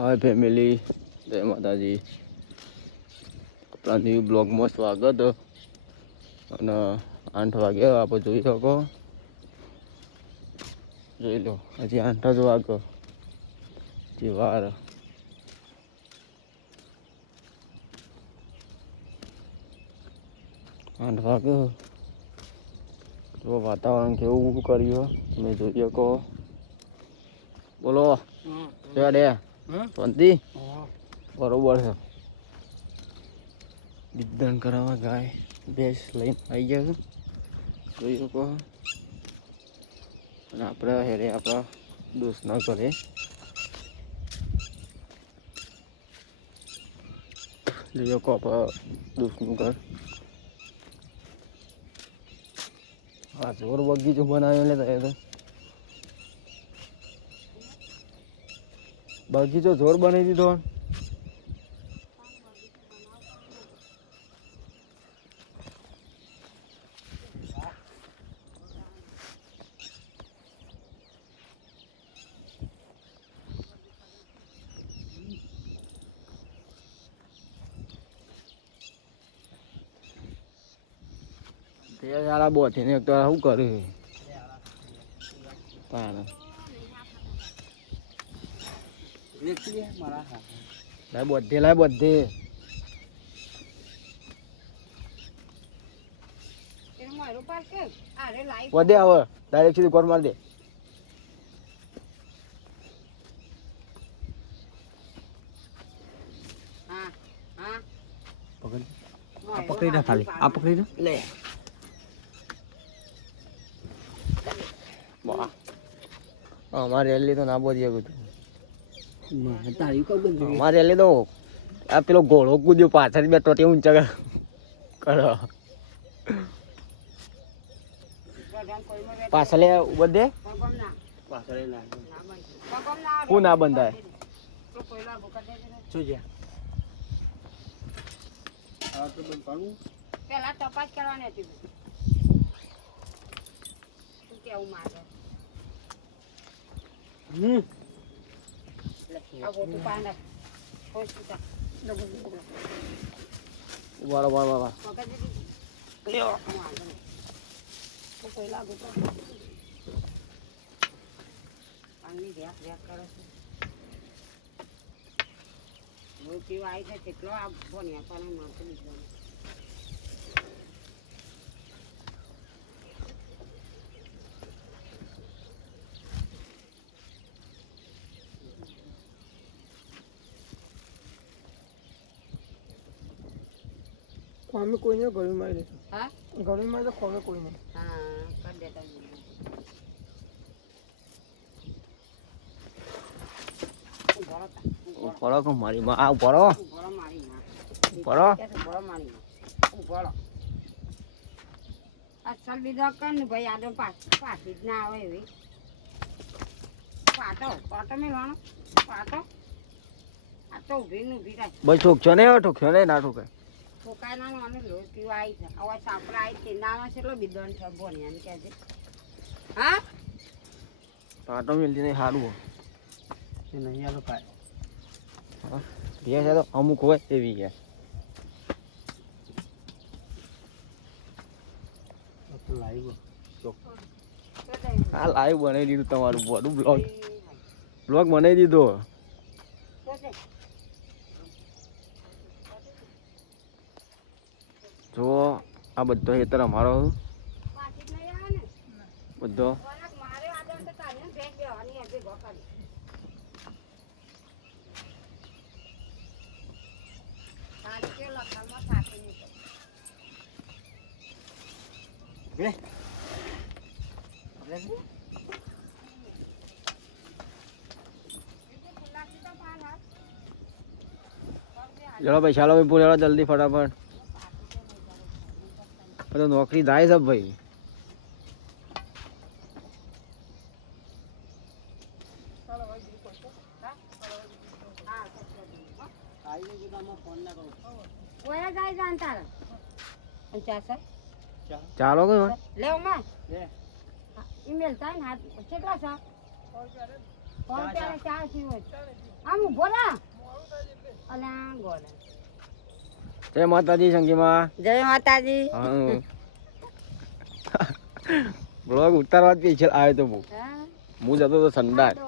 હાય family, જય માતાજી. આપણા ન્યૂ બ્લોગમાં સ્વાગત. અને 8 વાગ્યા આપણે જોઈ શકો, જોઈ લો હજી 8 જ વાગે જે વાર. આઠ વાગે જો વાતાવરણ કેવું કર્યું તમે જોઈ શકો. બોલો ડે શાંતિ બરોબર છે. બિદ્દન કરાવવા ગાય ભેંસ લઈને આવી ગયા છે જોઈ શકો. અને આપણે હેરે આપણા દોસ્તના ઘરે જોઈ શકો. આપણા દોસ્તનું ઘર આ જોર બગીચો બનાવ્યો એટલે બગીચો જોર બનાવી દીધો. તે સારા બોથી ને એક તો શું કર્યું લાય બધે વધે આવે ડાયરેક્ટ સીધી કોર માર દે. પકડી ના ખાલી આ પકડી ના લે. અમારે એલી તો ના બોલીએ બધું. અમારે એલી તો આ પેલો ઘોડો કૂદ્યો પાછળ બેઠો તે ઊંચા કરો પાછળ બધે હું ના બંધાય શું છે. પેલા તપાસ કરવાની હતી કેવું મારે કેટલો ભણ્યા પણ મારતો લીધો. ખોમે કોઈને ગળું મારી દે. હા ગળું મારી તો ખોમે કોઈને. હા કર દેતા ઉભરો કો મારી માં આ ઉભરો મારી ઉભરો મારી ઉભરો અસલ લીધો કર ને ભાઈ આદો પાછી જ ના આવે એવી પાટો મેળવાનો પાટો આ તો ઊભી થાય ભાઈ ઠોકશો ને ના ઠોકાય. ઠોકાય ના મને લોટ પીવા આવી છે હવે સાપડા આવી છે નાનો છે એટલો બીદન છે ભણ્યા ને કહે છે. હા પાટો મેલતી નહીં સારું એ નહીં આલો કાય ભેંસ તો અમુક હોય એવી ગયા. હા લાઈવ બનાવી દીધું તમારું બધું બ્લોગ બનાવી દીધો. જો આ બધો ખેતર અમારો બધો ચલો ભાઈ ચાલો ભાઈ પૂરા જલ્દી ફટાફટ તો નોકરી જાય છે ભાઈ. ચાલો કઈ લેવ માં ઈમેલ થાય ને કેટલા છે ફોન ચાલે 4 થી હોય આમ ઊભો રા અલા ગોળા જય માતાજી સંગીમાં. જય માતાજી. હા બ્લોગ ઉતારવા જ પીછે આવ્યો તો હું હા જતો તો સંડાસ. તો